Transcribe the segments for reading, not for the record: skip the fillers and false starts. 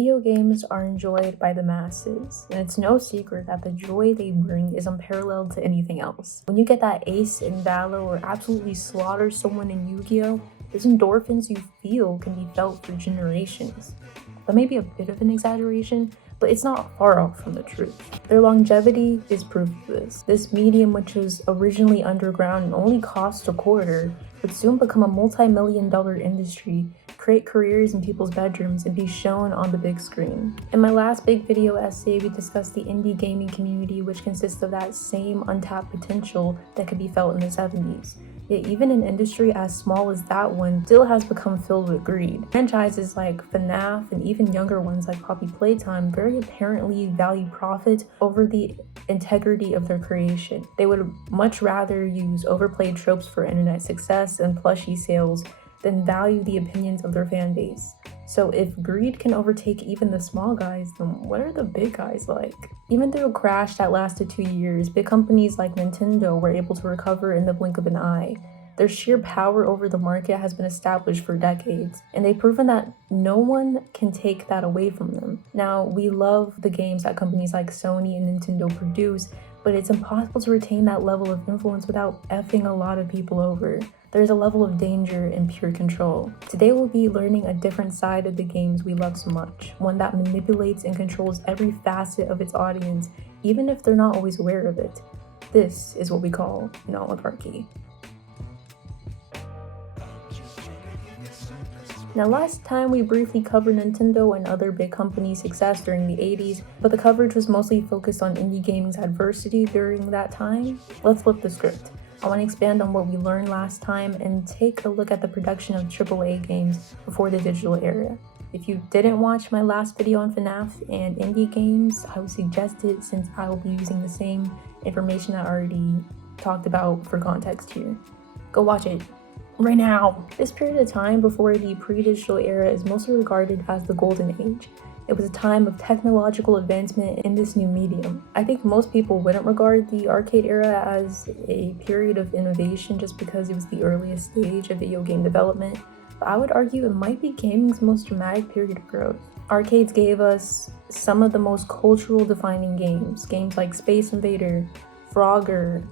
Video games are enjoyed by the masses, and it's no secret that the joy they bring is unparalleled to anything else. When you get that ace in Valor or absolutely slaughter someone in Yu-Gi-Oh!, those endorphins you feel can be felt for generations. That may be a bit of an exaggeration, but it's not far off from the truth. Their longevity is proof of this. This medium, which was originally underground and only cost a quarter, would soon become a multi-million-dollar industry, create careers in people's bedrooms, and be shown on the big screen. In my last big video essay, we discussed the indie gaming community, which consists of that same untapped potential that could be felt in the 70s. Yet even an industry as small as that one still has become filled with greed. Franchises like FNAF and even younger ones like Poppy Playtime very apparently value profit over the integrity of their creation. They would much rather use overplayed tropes for internet success and plushie sales than value the opinions of their fan base. So if greed can overtake even the small guys, then what are the big guys like? Even through a crash that lasted 2 years, big companies like Nintendo were able to recover in the blink of an eye. Their sheer power over the market has been established for decades, and they've proven that no one can take that away from them. Now, we love the games that companies like Sony and Nintendo produce, but it's impossible to retain that level of influence without effing a lot of people over. There's a level of danger in pure control. Today we'll be learning a different side of the games we love so much, one that manipulates and controls every facet of its audience, even if they're not always aware of it. This is what we call an oligarchy. Now, last time we briefly covered Nintendo and other big companies' success during the 80s, but the coverage was mostly focused on indie gaming's adversity during that time. Let's flip the script. I want to expand on what we learned last time and take a look at the production of AAA games before the digital era. If you didn't watch my last video on FNAF and indie games, I would suggest it since I will be using the same information I already talked about for context here. Go watch it right now. This period of time before the pre-digital era is mostly regarded as the golden age. It was a time of technological advancement in this new medium. I think most people wouldn't regard the arcade era as a period of innovation just because it was the earliest stage of video game development, but I would argue it might be gaming's most dramatic period of growth. Arcades gave us some of the most cultural defining games like Space Invader, Frogger,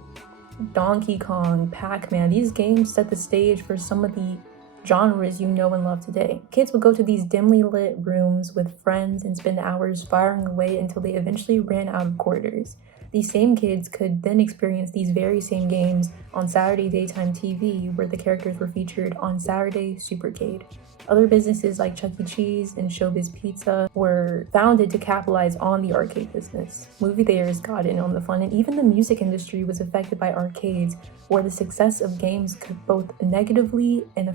Donkey Kong, Pac-Man. These games set the stage for some of the genres you know and love today. Kids would go to these dimly lit rooms with friends and spend hours firing away until they eventually ran out of quarters. These same kids could then experience these very same games on Saturday daytime TV, where the characters were featured on Saturday Supercade. Other businesses like Chuck E. Cheese and Showbiz Pizza were founded to capitalize on the arcade business. Movie theaters got in on the fun, and even the music industry was affected by arcades, where the success of games could both negatively and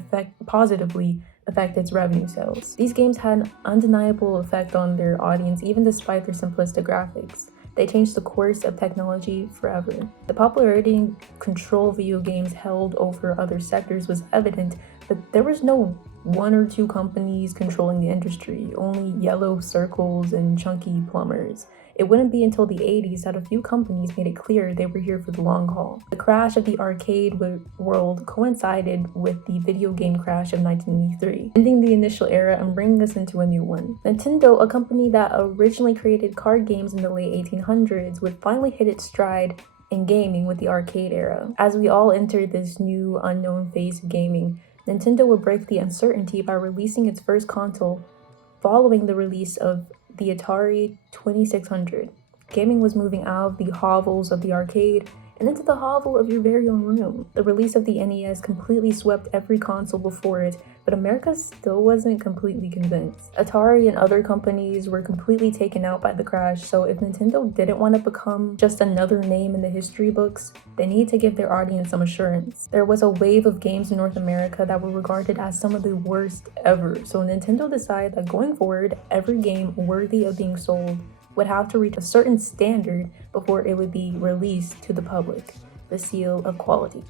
positively affect its revenue sales. These games had an undeniable effect on their audience, even despite their simplistic graphics. They changed the course of technology forever. The popularity and control video games held over other sectors was evident, but there was no one or two companies controlling the industry, only yellow circles and chunky plumbers. It wouldn't be until the 80s that a few companies made it clear they were here for the long haul. The crash of the arcade world coincided with the video game crash of 1983, ending the initial era and bringing us into a new one. Nintendo, a company that originally created card games in the late 1800s, would finally hit its stride in gaming with the arcade era. As we all entered this new unknown phase of gaming, Nintendo would break the uncertainty by releasing its first console following the release of the Atari 2600. Gaming was moving out of the hovels of the arcade and into the hovel of your very own room. The release of the NES completely swept every console before it, but America still wasn't completely convinced. Atari and other companies were completely taken out by the crash, so if Nintendo didn't want to become just another name in the history books, they needed to give their audience some assurance. There was a wave of games in North America that were regarded as some of the worst ever, so Nintendo decided that going forward, every game worthy of being sold would have to reach a certain standard before it would be released to the public, the seal of quality.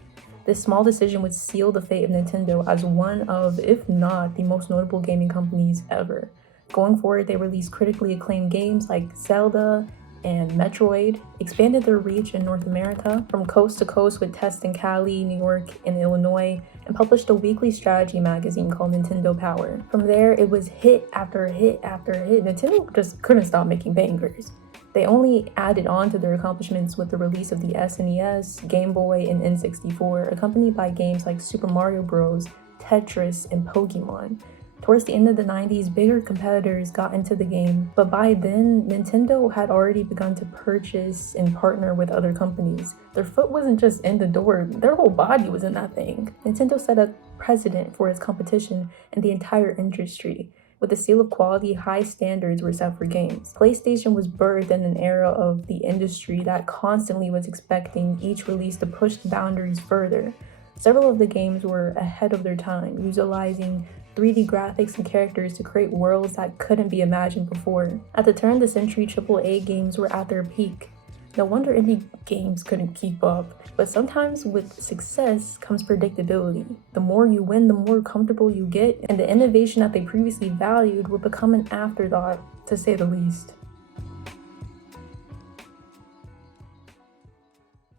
This small decision would seal the fate of Nintendo as one of, if not the most notable gaming companies ever. Going forward, they released critically acclaimed games like Zelda and Metroid, expanded their reach in North America from coast to coast with tests in Cali, New York, and Illinois, and published a weekly strategy magazine called Nintendo Power. From there, it was hit after hit after hit. Nintendo just couldn't stop making bangers. They only added on to their accomplishments with the release of the SNES, Game Boy, and N64, accompanied by games like Super Mario Bros., Tetris, and Pokemon. Towards the end of the 90s, bigger competitors got into the game, but by then, Nintendo had already begun to purchase and partner with other companies. Their foot wasn't just in the door, their whole body was in that thing. Nintendo set a precedent for its competition and the entire industry. With a seal of quality, high standards were set for games. PlayStation was birthed in an era of the industry that constantly was expecting each release to push the boundaries further. Several of the games were ahead of their time, utilizing 3D graphics and characters to create worlds that couldn't be imagined before. At the turn of the century, AAA games were at their peak. No wonder indie games couldn't keep up. But sometimes with success comes predictability. The more you win, the more comfortable you get, and the innovation that they previously valued will become an afterthought, to say the least.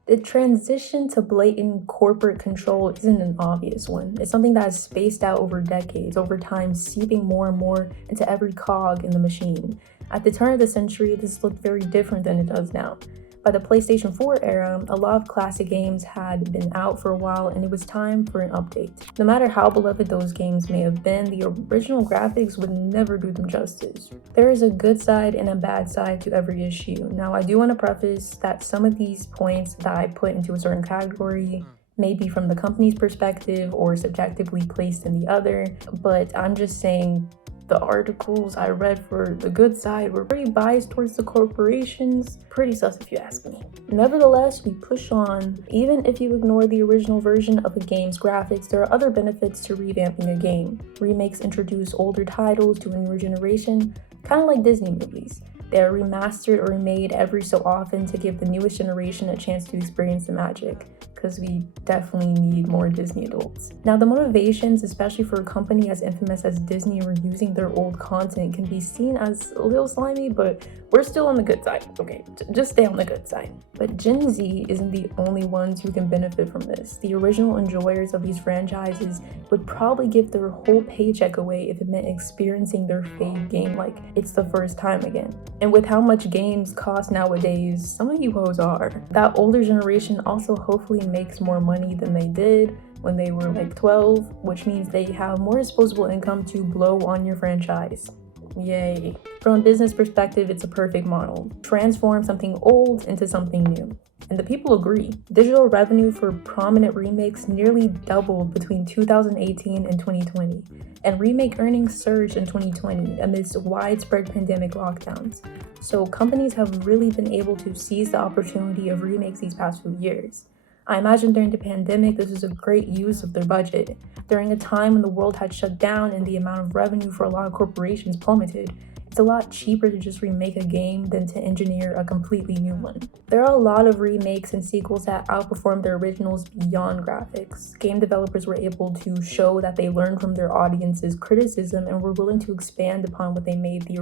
The transition to blatant corporate control isn't an obvious one. It's something that is spaced out over decades, over time seeping more and more into every cog in the machine. At the turn of the century, this looked very different than it does now. By the PlayStation 4 era, a lot of classic games had been out for a while and it was time for an update. No matter how beloved those games may have been, the original graphics would never do them justice. There is a good side and a bad side to every issue. Now, I do want to preface that some of these points that I put into a certain category may be from the company's perspective or subjectively placed in the other, but I'm just saying the articles I read for the good side were pretty biased towards the corporations. Pretty sus if you ask me. Nevertheless, we push on. Even if you ignore the original version of a game's graphics, there are other benefits to revamping a game. Remakes introduce older titles to a newer generation, kind of like Disney movies. They are remastered or remade every so often to give the newest generation a chance to experience the magic, because we definitely need more Disney adults. Now, the motivations, especially for a company as infamous as Disney reusing their old content, can be seen as a little slimy, but we're still on the good side, okay? Just stay on the good side. But Gen Z isn't the only ones who can benefit from this. The original enjoyers of these franchises would probably give their whole paycheck away if it meant experiencing their fave game like it's the first time again. And with how much games cost nowadays, some of you hoes are. That older generation also hopefully makes more money than they did when they were like 12, which means they have more disposable income to blow on your franchise. Yay. From a business perspective, it's a perfect model. Transform something old into something new. And the people agree. Digital revenue for prominent remakes nearly doubled between 2018 and 2020. And remake earnings surged in 2020 amidst widespread pandemic lockdowns. So companies have really been able to seize the opportunity of remakes these past few years. I imagine during the pandemic, this was a great use of their budget. During a time when the world had shut down and the amount of revenue for a lot of corporations plummeted, it's a lot cheaper to just remake a game than to engineer a completely new one. There are a lot of remakes and sequels that outperform their originals beyond graphics. Game developers were able to show that they learned from their audience's criticism and were willing to expand upon what made the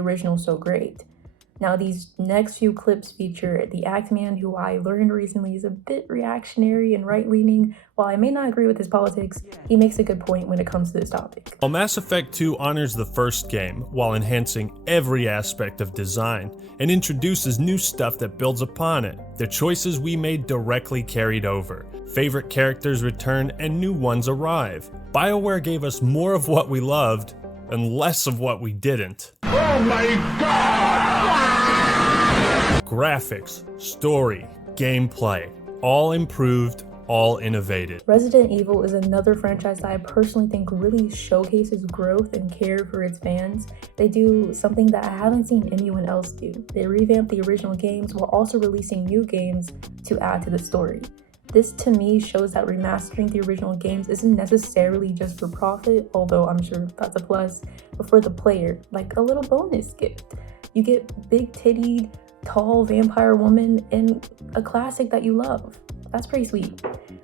original so great. Now, these next few clips feature the Actman, who I learned recently is a bit reactionary and right-leaning. While I may not agree with his politics, he makes a good point when it comes to this topic. While Mass Effect 2 honors the first game while enhancing every aspect of design and introduces new stuff that builds upon it, the choices we made directly carried over. Favorite characters return and new ones arrive. BioWare gave us more of what we loved and less of what we didn't. Oh my god! Graphics, story, gameplay, all improved, all innovated. Resident Evil is another franchise that I personally think really showcases growth and care for its fans. They do something that I haven't seen anyone else do. They revamp the original games while also releasing new games to add to the story. This to me shows that remastering the original games isn't necessarily just for profit, although I'm sure that's a plus, but for the player, like a little bonus gift. You get big-tittied, tall vampire woman in a classic that you love. That's pretty sweet.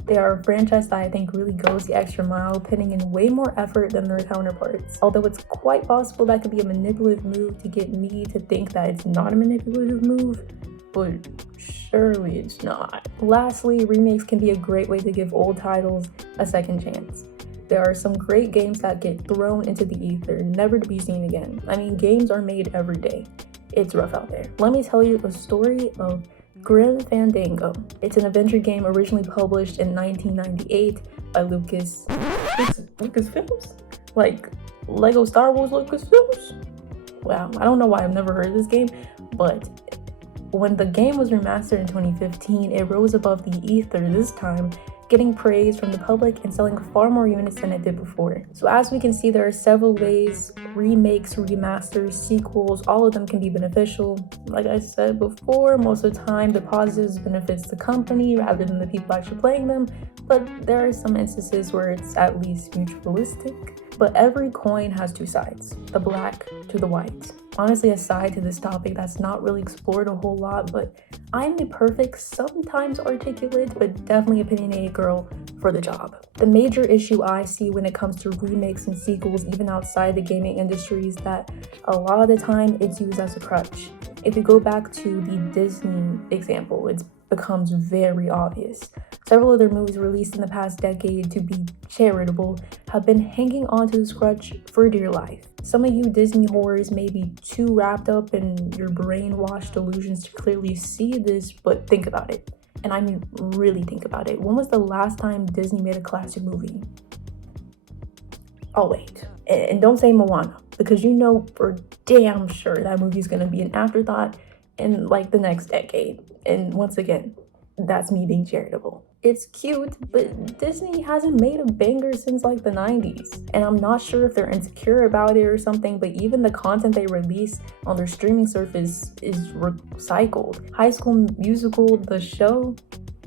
They are a franchise that I think really goes the extra mile, putting in way more effort than their counterparts. Although it's quite possible that could be a manipulative move to get me to think that it's not a manipulative move, but surely it's not. Lastly, remakes can be a great way to give old titles a second chance. There are some great games that get thrown into the ether, never to be seen again. I mean, games are made every day. It's rough out there. Let me tell you a story of Grim Fandango. It's an adventure game originally published in 1998 by Lucasfilms? Like Lego Star Wars Lucasfilms? Wow, I don't know why I've never heard of this game, but when the game was remastered in 2015, it rose above the ether this time, getting praise from the public and selling far more units than it did before. So as we can see, there are several ways remakes, remasters, sequels, all of them can be beneficial. Like I said before, most of the time the positives benefits the company rather than the people actually playing them, but there are some instances where it's at least mutualistic. But every coin has two sides, the black to the white. Honestly, aside to this topic that's not really explored a whole lot, but I'm the perfect, sometimes articulate, but definitely opinionated girl for the job. The major issue I see when it comes to remakes and sequels, even outside the gaming industry, is that a lot of the time it's used as a crutch. If you go back to the Disney example, it becomes very obvious. Several other movies released in the past decade to be charitable have been hanging onto this crutch for dear life. Some of you Disney whores may be too wrapped up in your brainwashed delusions to clearly see this, but think about it. And I mean really think about it. When was the last time Disney made a classic movie? Oh wait, and don't say Moana, because you know for damn sure that movie's gonna be an afterthought in like the next decade. And once again, that's me being charitable. It's cute, but Disney hasn't made a banger since like the 90s. And I'm not sure if they're insecure about it or something, but even the content they release on their streaming service is recycled. High School Musical, the show?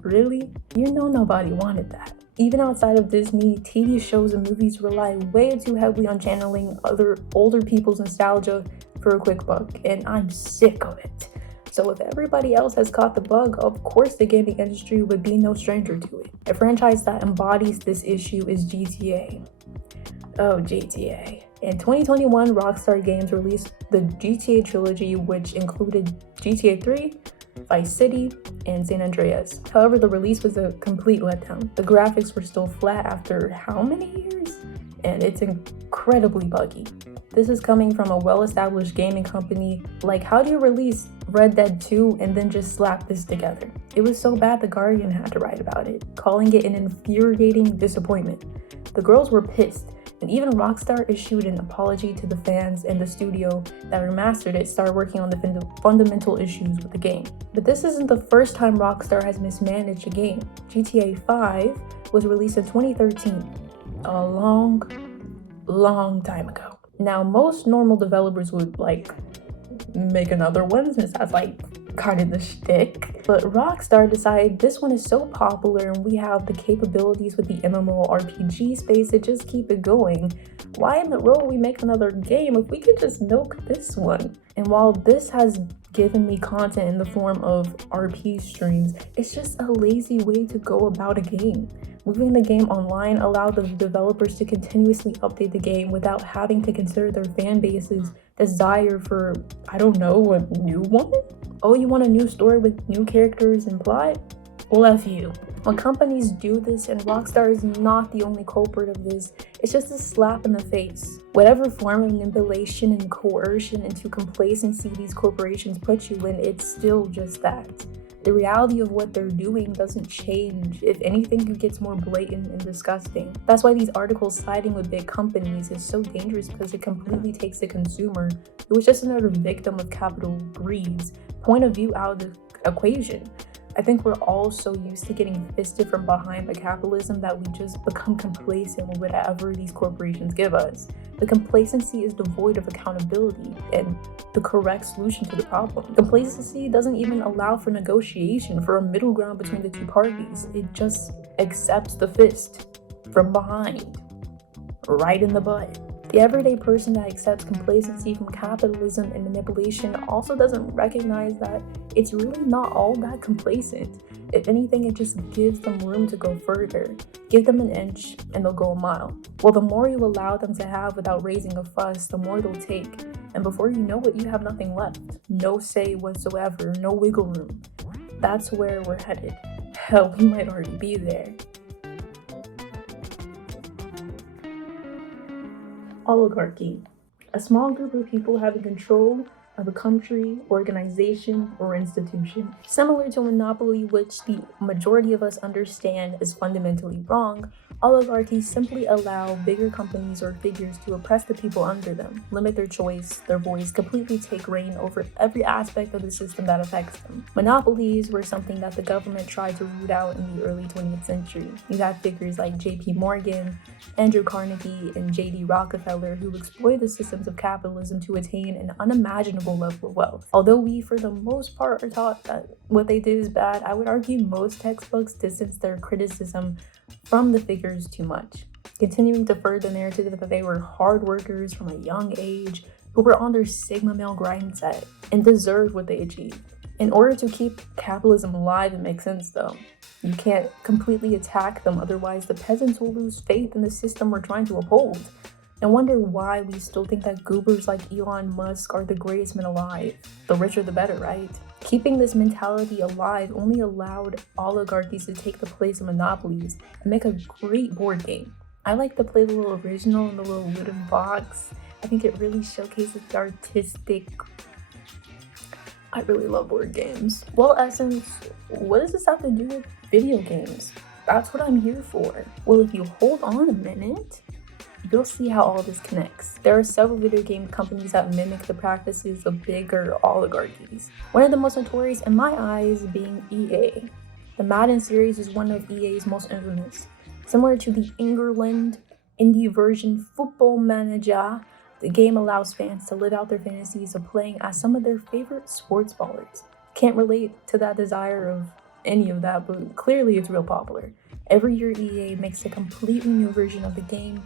Really? You know nobody wanted that. Even outside of Disney, TV shows and movies rely way too heavily on channeling other older people's nostalgia for a quick buck, and I'm sick of it. So if everybody else has caught the bug, of course the gaming industry would be no stranger to it. A franchise that embodies this issue is GTA. Oh, GTA. In 2021, Rockstar Games released the GTA trilogy, which included GTA 3, Vice City, and San Andreas. However, the release was a complete letdown. The graphics were still flat after how many years? And it's incredibly buggy. This is coming from a well-established gaming company. Like, how do you release Red Dead 2 and then just slap this together? It was so bad The Guardian had to write about it, calling it an infuriating disappointment. The girls were pissed, and even Rockstar issued an apology to the fans, and the studio that remastered it started working on the fundamental issues with the game. But this isn't the first time Rockstar has mismanaged a game. GTA 5 was released in 2013, a long time ago. Now, most normal developers would make another one since that's kind of the shtick. But Rockstar decided this one is so popular and we have the capabilities with the MMORPG space to just keep it going. Why in the world we make another game if we could just milk this one? And while this has given me content in the form of RP streams, it's just a lazy way to go about a game. Moving the game online allowed the developers to continuously update the game without having to consider their fan base's desire for, I don't know, a new one? Oh, you want a new story with new characters and plot? Well, F you. When companies do this, and Rockstar is not the only culprit of this, it's just a slap in the face. Whatever form of manipulation and coercion into complacency these corporations put you in, it's still just that. The reality of what they're doing doesn't change. If anything, it gets more blatant and disgusting. That's why these articles siding with big companies is so dangerous, because it completely takes the consumer, who is just another victim of capital greed's point of view, out of the equation. I think we're all so used to getting fisted from behind by capitalism that we just become complacent with whatever these corporations give us. The complacency is devoid of accountability and the correct solution to the problem. Complacency doesn't even allow for negotiation, for a middle ground between the two parties. It just accepts the fist from behind, right in the butt. The everyday person that accepts complacency from capitalism and manipulation also doesn't recognize that it's really not all that complacent. If anything, it just gives them room to go further. Give them an inch and they'll go a mile. Well, the more you allow them to have without raising a fuss, the more they'll take. And before you know it, you have nothing left. No say whatsoever, no wiggle room. That's where we're headed. Hell, we might already be there. Oligarchy. A small group of people having control of a country, organization, or institution. Similar to monopoly, which the majority of us understand is fundamentally wrong, oligarchies simply allow bigger companies or figures to oppress the people under them, limit their choice, their voice, completely take reign over every aspect of the system that affects them. Monopolies were something that the government tried to root out in the early 20th century. You have figures like J.P. Morgan, Andrew Carnegie, and J.D. Rockefeller who exploited the systems of capitalism to attain an unimaginable level of wealth. Although we, for the most part, are taught that what they did is bad, I would argue most textbooks distance their criticism from the figures too much, continuing to further the narrative that they were hard workers from a young age who were on their Sigma male grind set and deserved what they achieved. In order to keep capitalism alive, it makes sense though. You can't completely attack them, otherwise the peasants will lose faith in the system we're trying to uphold. And wonder why we still think that goobers like Elon Musk are the greatest men alive. The richer the better, right? Keeping this mentality alive only allowed oligarchies to take the place of monopolies and make a great board game. I like to play the little original in the little wooden box. I think it really showcases the artistic. I really love board games. Well, Essence, what does this have to do with video games? That's what I'm here for. Well, if you hold on a minute, you'll see how all this connects. There are several video game companies that mimic the practices of bigger oligarchies. One of the most notorious in my eyes being EA. The Madden series is one of EA's most infamous. Similar to the England indie version Football Manager, the game allows fans to live out their fantasies of playing as some of their favorite sports ballers. Can't relate to that desire of any of that, but clearly it's real popular. Every year EA makes a completely new version of the game,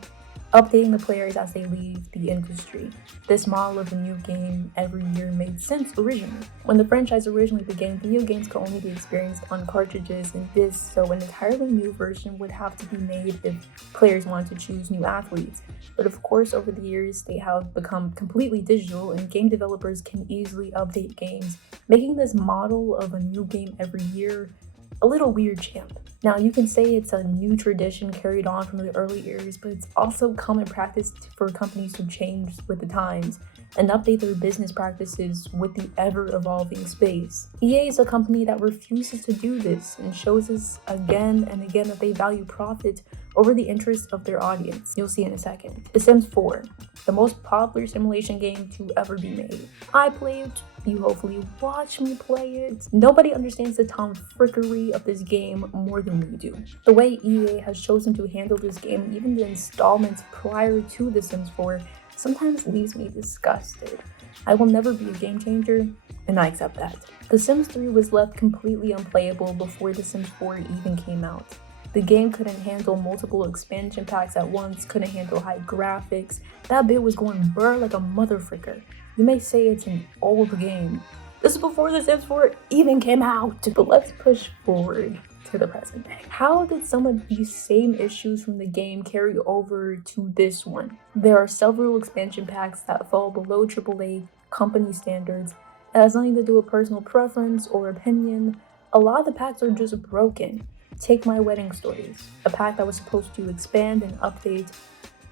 updating the players as they leave the industry. This model of a new game every year made sense originally. When the franchise originally began, video games could only be experienced on cartridges and discs, so an entirely new version would have to be made if players wanted to choose new athletes. But of course, over the years, they have become completely digital, and game developers can easily update games, making this model of a new game every year a little weird, champ. Now, you can say it's a new tradition carried on from the early years, but it's also common practice for companies to change with the times and update their business practices with the ever-evolving space. EA is a company that refuses to do this and shows us again and again that they value profit over the interests of their audience. You'll see in a second. The Sims 4, the most popular simulation game to ever be made. I play it, you hopefully watch me play it. Nobody understands the tomfoolery of this game more than we do. The way EA has chosen to handle this game, and even the installments prior to The Sims 4, sometimes leaves me disgusted. I will never be a game changer, and I accept that. The Sims 3 was left completely unplayable before The Sims 4 even came out. The game couldn't handle multiple expansion packs at once, couldn't handle high graphics. That bit was going burr like a motherfricker. You may say it's an old game. This is before The Sims 4 even came out. But let's push forward to the present day. How did some of these same issues from the game carry over to this one? There are several expansion packs that fall below AAA company standards. It has nothing to do with personal preference or opinion. A lot of the packs are just broken. Take My Wedding Stories, a pack that was supposed to expand and update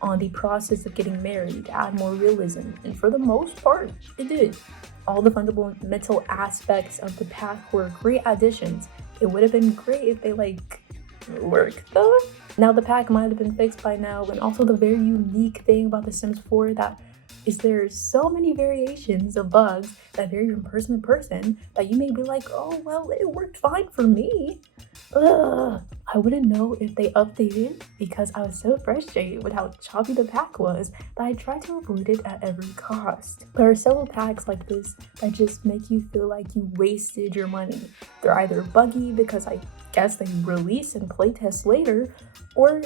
on the process of getting married, add more realism, and for the most part, it did. All the fundamental aspects of the pack were great additions. It would have been great if they worked though. Now the pack might have been fixed by now, and also the very unique thing about The Sims 4 that is there's so many variations of bugs that vary from person to person that you may be like, oh well, it worked fine for me. I wouldn't know if they updated because I was so frustrated with how choppy the pack was that I tried to avoid it at every cost. There are several packs like this that just make you feel like you wasted your money. They're either buggy because I guess they release and playtest later, or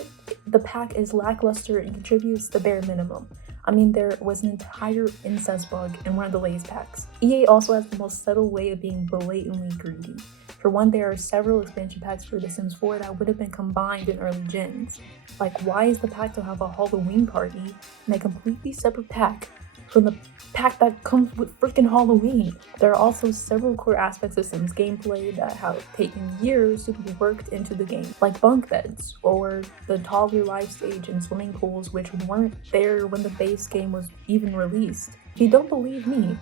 the pack is lackluster and contributes the bare minimum. I mean, there was an entire incest bug in one of the Lay's packs. EA also has the most subtle way of being blatantly greedy. For one, there are several expansion packs for The Sims 4 that would have been combined in early gens. Like, why is the pack to have a Halloween party in a completely separate pack from the pack that comes with freaking Halloween? There are also several core aspects of Sims gameplay that have taken years to be worked into the game, like bunk beds, or the toddler life stage and swimming pools, which weren't there when the base game was even released. If you don't believe me,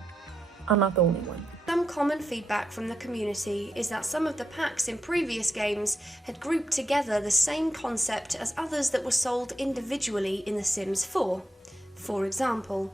I'm not the only one. Some common feedback from the community is that some of the packs in previous games had grouped together the same concept as others that were sold individually in The Sims 4. For example,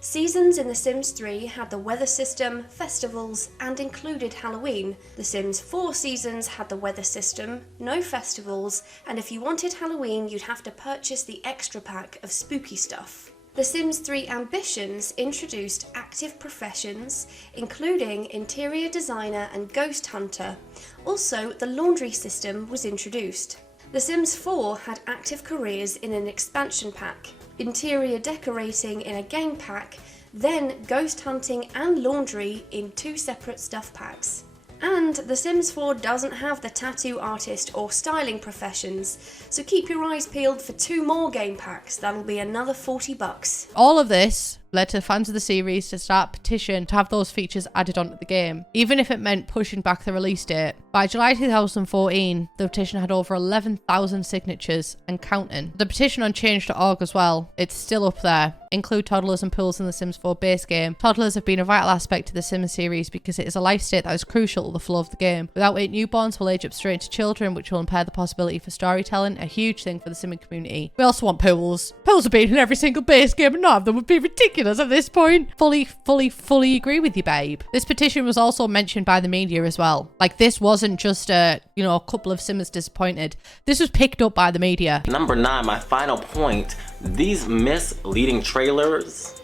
Seasons in The Sims 3 had the weather system, festivals, and included Halloween. The Sims 4 Seasons had the weather system, no festivals, and if you wanted Halloween, you'd have to purchase the extra pack of spooky stuff. The Sims 3 Ambitions introduced active professions, including interior designer and ghost hunter. Also, the laundry system was introduced. The Sims 4 had active careers in an expansion pack, interior decorating in a game pack, then ghost hunting and laundry in 2 separate stuff packs. And The Sims 4 doesn't have the tattoo artist or styling professions, so keep your eyes peeled for 2 more game packs. That'll be another $40. All of this led to fans of the series to start a petition to have those features added onto the game, even if it meant pushing back the release date. By July 2014, the petition had over 11,000 signatures and counting. The petition on change.org as well, it's still up there. Include toddlers and pools in the Sims 4 base game. Toddlers have been a vital aspect to the Sims series because it is a life state that is crucial to the flow of the game. Without it, newborns will age up straight into children, which will impair the possibility for storytelling, a huge thing for the simming community. We also want pools. Pools have been in every single base game and none of them would be ridiculous at this point. Fully agree with you, babe. This petition was also mentioned by the media as well. Like, this wasn't just a couple of Simmers disappointed. This was picked up by the media. Number 9, my final point. These misleading trailers.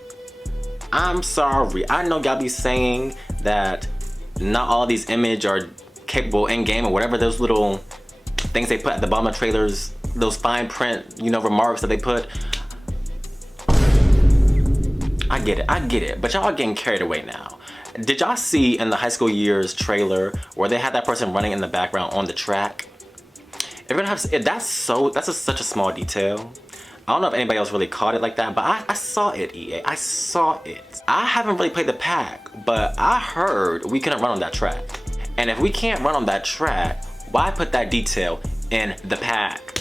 I'm sorry. I know y'all be saying that not all these images are capable in-game or whatever those little things they put at the bottom of trailers, those fine print, remarks that they put. I get it, but y'all are getting carried away now. Did y'all see in the High School Years trailer where they had that person running in the background on the track? That's such a small detail. I don't know if anybody else really caught it like that, but I saw it, EA. I saw it. I haven't really played the pack, but I heard we couldn't run on that track. And if we can't run on that track, why put that detail in the pack?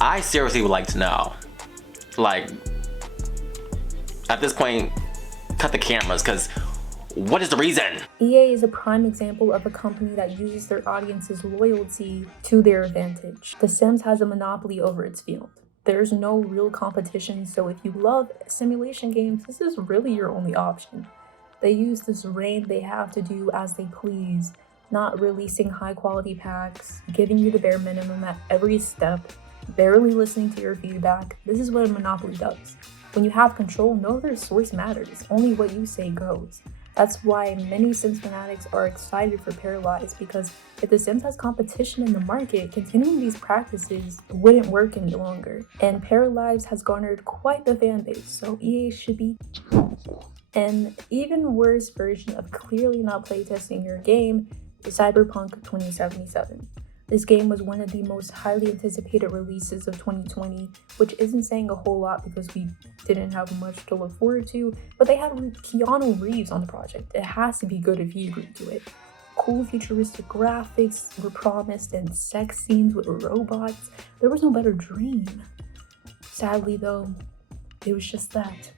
I seriously would like to know. Like, at this point, cut the cameras, because what is the reason? EA is a prime example of a company that uses their audience's loyalty to their advantage. The Sims has a monopoly over its field. There's no real competition, so if you love simulation games, this is really your only option. They use this reign they have to do as they please, not releasing high quality packs, giving you the bare minimum at every step, barely listening to your feedback. This is what a monopoly does. When you have control, no other source matters, only what you say goes. That's why many Sims fanatics are excited for Paralyzed, because if The Sims has competition in the market, continuing these practices wouldn't work any longer. And Paralyzed has garnered quite the fan base, so EA should be an even worse version of clearly not playtesting your game is Cyberpunk 2077. This game was one of the most highly anticipated releases of 2020, which isn't saying a whole lot because we didn't have much to look forward to, but they had Keanu Reeves on the project. It has to be good if he agreed to it. Cool futuristic graphics were promised and sex scenes with robots. There was no better dream. Sadly though, it was just that.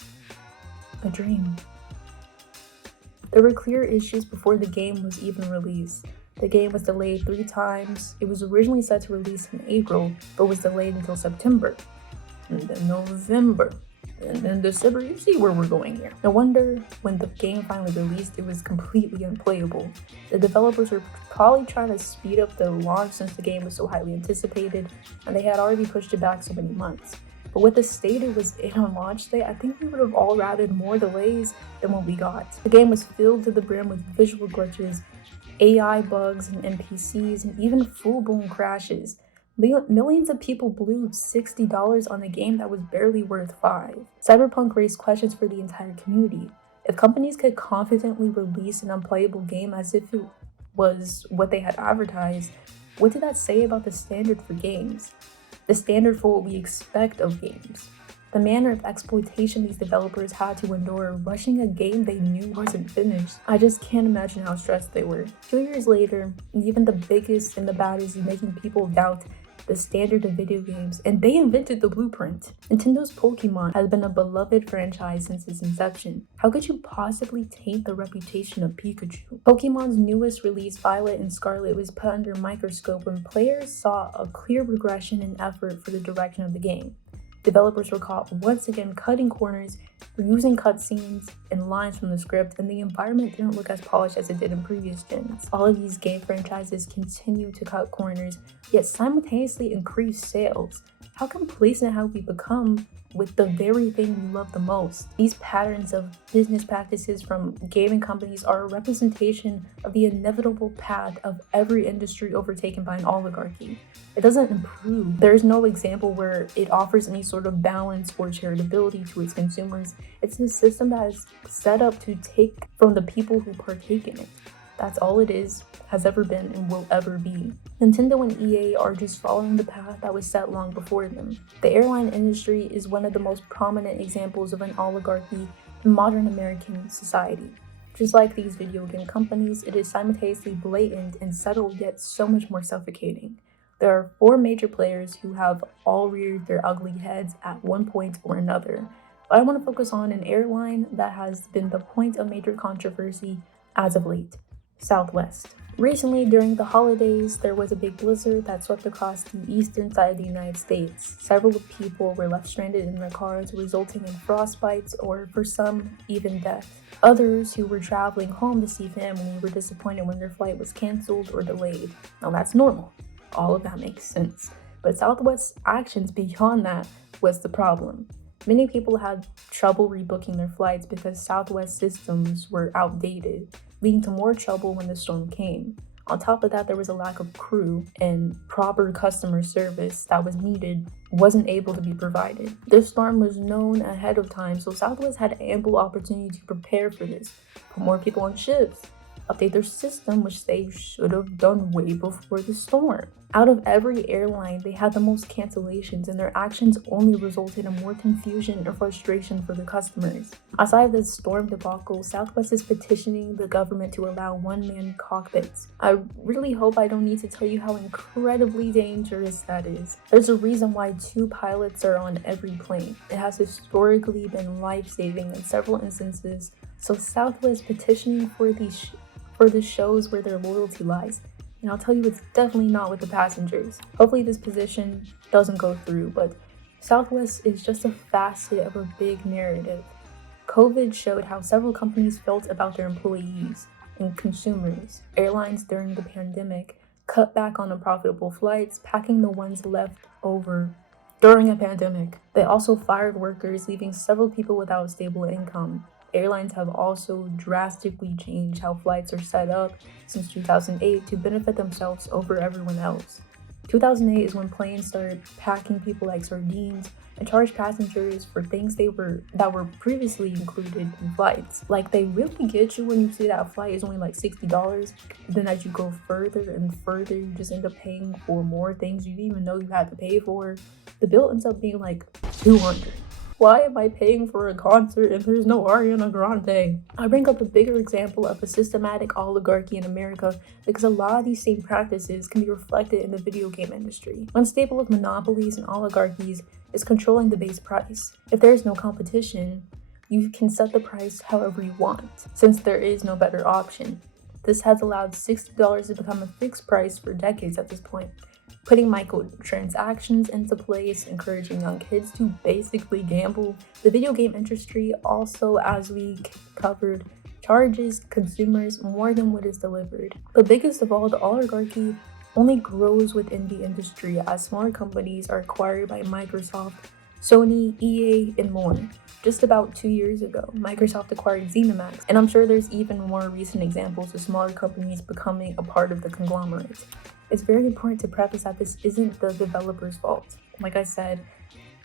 A dream. There were clear issues before the game was even released. The game was delayed 3 times. It was originally set to release in April, but was delayed until September, and then November, and then December. You see where we're going here. No wonder when the game finally released, it was completely unplayable. The developers were probably trying to speed up the launch since the game was so highly anticipated, and they had already pushed it back so many months. But with the state it was in on launch day, I think we would have all rather more delays than what we got. The game was filled to the brim with visual glitches, AI bugs and NPCs, and even full-blown crashes. Millions of people blew $60 on a game that was barely worth $5. Cyberpunk raised questions for the entire community. If companies could confidently release an unplayable game as if it was what they had advertised, what did that say about the standard for games? The standard for what we expect of games? The manner of exploitation these developers had to endure rushing a game they knew wasn't finished. I just can't imagine how stressed they were. 2 years later, even the biggest and the baddest is making people doubt the standard of video games, and they invented the blueprint. Nintendo's Pokemon has been a beloved franchise since its inception. How could you possibly taint the reputation of Pikachu? Pokemon's newest release, Violet and Scarlet, was put under a microscope when players saw a clear regression in effort for the direction of the game. Developers were caught once again cutting corners, reusing cutscenes and lines from the script, and the environment didn't look as polished as it did in previous gens. All of these game franchises continue to cut corners, yet simultaneously increase sales. How complacent have we become with the very thing we love the most? These patterns of business practices from gaming companies are a representation of the inevitable path of every industry overtaken by an oligarchy. It doesn't improve. There is no example where it offers any sort of balance or charitability to its consumers. It's a system that is set up to take from the people who partake in it. That's all it is, has ever been, and will ever be. Nintendo and EA are just following the path that was set long before them. The airline industry is one of the most prominent examples of an oligarchy in modern American society. Just like these video game companies, it is simultaneously blatant and subtle, yet so much more suffocating. There are 4 major players who have all reared their ugly heads at one point or another, but I want to focus on an airline that has been the point of major controversy as of late: Southwest. Recently, during the holidays, there was a big blizzard that swept across the eastern side of the United States. Several people were left stranded in their cars, resulting in frostbites or, for some, even death. Others who were traveling home to see family were disappointed when their flight was canceled or delayed. Now that's normal. All of that makes sense. But Southwest's actions beyond that was the problem. Many people had trouble rebooking their flights because Southwest systems were outdated, leading to more trouble when the storm came. On top of that, there was a lack of crew, and proper customer service that was needed wasn't able to be provided. This storm was known ahead of time, so Southwest had ample opportunity to prepare for this, put more people on ships, update their system, which they should have done way before the storm. Out of every airline, they had the most cancellations, and their actions only resulted in more confusion and frustration for the customers. Aside of this storm debacle, Southwest is petitioning the government to allow one-man cockpits. I really hope I don't need to tell you how incredibly dangerous that is. There's a reason why 2 pilots are on every plane. It has historically been life-saving in several instances, so Southwest petitioning for the shows where their loyalty lies. And I'll tell you, it's definitely not with the passengers. Hopefully this position doesn't go through, but Southwest is just a facet of a big narrative. COVID showed how several companies felt about their employees and consumers. Airlines during the pandemic cut back on unprofitable flights, packing the ones left over during a pandemic. They also fired workers, leaving several people without a stable income. Airlines have also drastically changed how flights are set up since 2008 to benefit themselves over everyone else. 2008 is when planes started packing people like sardines and charged passengers for things that were previously included in flights. Like, they really get you when you see that a flight is only like $60, then as you go further and further, you just end up paying for more things you didn't even know you had to pay for. The bill ends up being like $200. Why am I paying for a concert and there's no Ariana Grande? I bring up a bigger example of a systematic oligarchy in America because a lot of these same practices can be reflected in the video game industry. One staple of monopolies and oligarchies is controlling the base price. If there is no competition, you can set the price however you want, since there is no better option. This has allowed $60 to become a fixed price for decades at this point, putting microtransactions into place, encouraging young kids to basically gamble. The video game industry also, as we covered, charges consumers more than what is delivered. But biggest of all, the oligarchy only grows within the industry as smaller companies are acquired by Microsoft, Sony, EA, and more. Just about 2 years ago, Microsoft acquired ZeniMax, and I'm sure there's even more recent examples of smaller companies becoming a part of the conglomerate. It's very important to preface that this isn't the developer's fault. Like I said,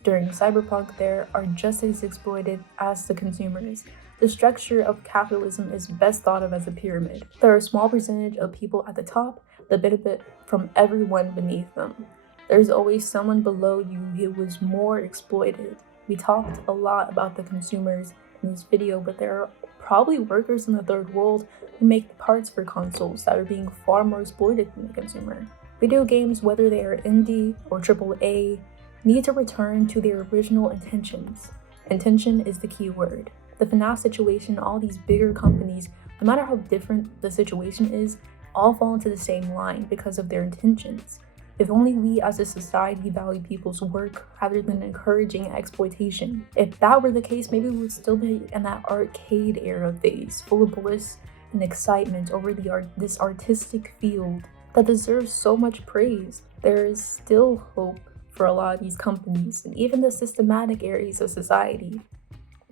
during Cyberpunk, they are just as exploited as the consumers. The structure of capitalism is best thought of as a pyramid. There are a small percentage of people at the top that benefit from everyone beneath them. There's always someone below you who was more exploited. We talked a lot about the consumers in this video, but there are probably workers in the third world who make the parts for consoles that are being far more exploited than the consumer. Video games, whether they are indie or AAA, need to return to their original intentions. Intention is the key word. The FNAF situation, all these bigger companies, no matter how different the situation is, all fall into the same line because of their intentions. If only we as a society value people's work rather than encouraging exploitation. If that were the case, maybe we would still be in that arcade era phase, full of bliss and excitement over this artistic field that deserves so much praise. There is still hope for a lot of these companies and even the systematic areas of society.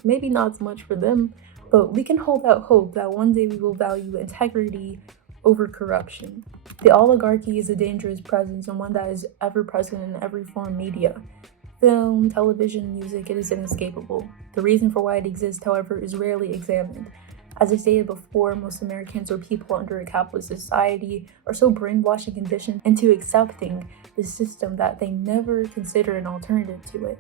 Maybe not as much for them, but we can hold out hope that one day we will value integrity over corruption. The oligarchy is a dangerous presence and one that is ever present in every form of media. Film, television, music, it is inescapable. The reason for why it exists, however, is rarely examined. As I stated before, most Americans or people under a capitalist society are so brainwashed and conditioned into accepting the system that they never consider an alternative to it.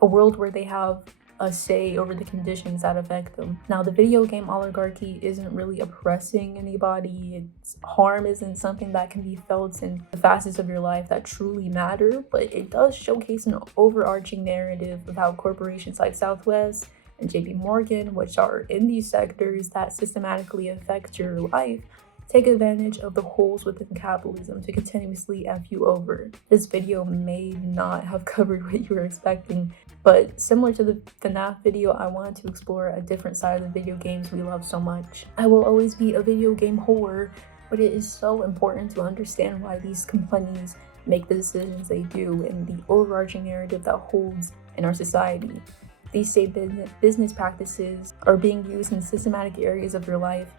A world where they have a say over the conditions that affect them. Now, the video game oligarchy isn't really oppressing anybody. Its harm isn't something that can be felt in the facets of your life that truly matter, but it does showcase an overarching narrative of how corporations like Southwest and JP Morgan, which are in these sectors that systematically affect your life, take advantage of the holes within capitalism to continuously F you over. This video may not have covered what you were expecting, but similar to the FNAF video, I wanted to explore a different side of the video games we love so much. I will always be a video game whore, but it is so important to understand why these companies make the decisions they do and the overarching narrative that holds in our society. These same business practices are being used in systematic areas of your life.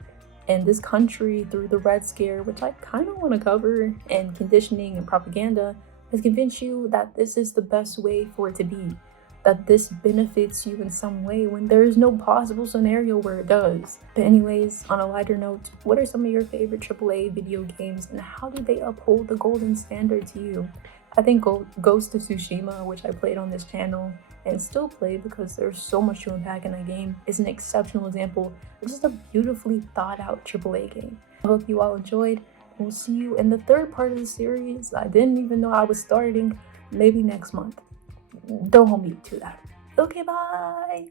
And this country, through the Red Scare, which I kind of want to cover, and conditioning and propaganda, has convinced you that this is the best way for it to be. That this benefits you in some way when there is no possible scenario where it does. But anyways, on a lighter note, what are some of your favorite AAA video games and how do they uphold the golden standard to you? I think Ghost of Tsushima, which I played on this channel and still play because there's so much to unpack in that game, is an exceptional example of just a beautifully thought out AAA game. I hope you all enjoyed. We'll see you in the third part of the series. I didn't even know I was starting, maybe next month. Don't hold me to that. Okay, bye!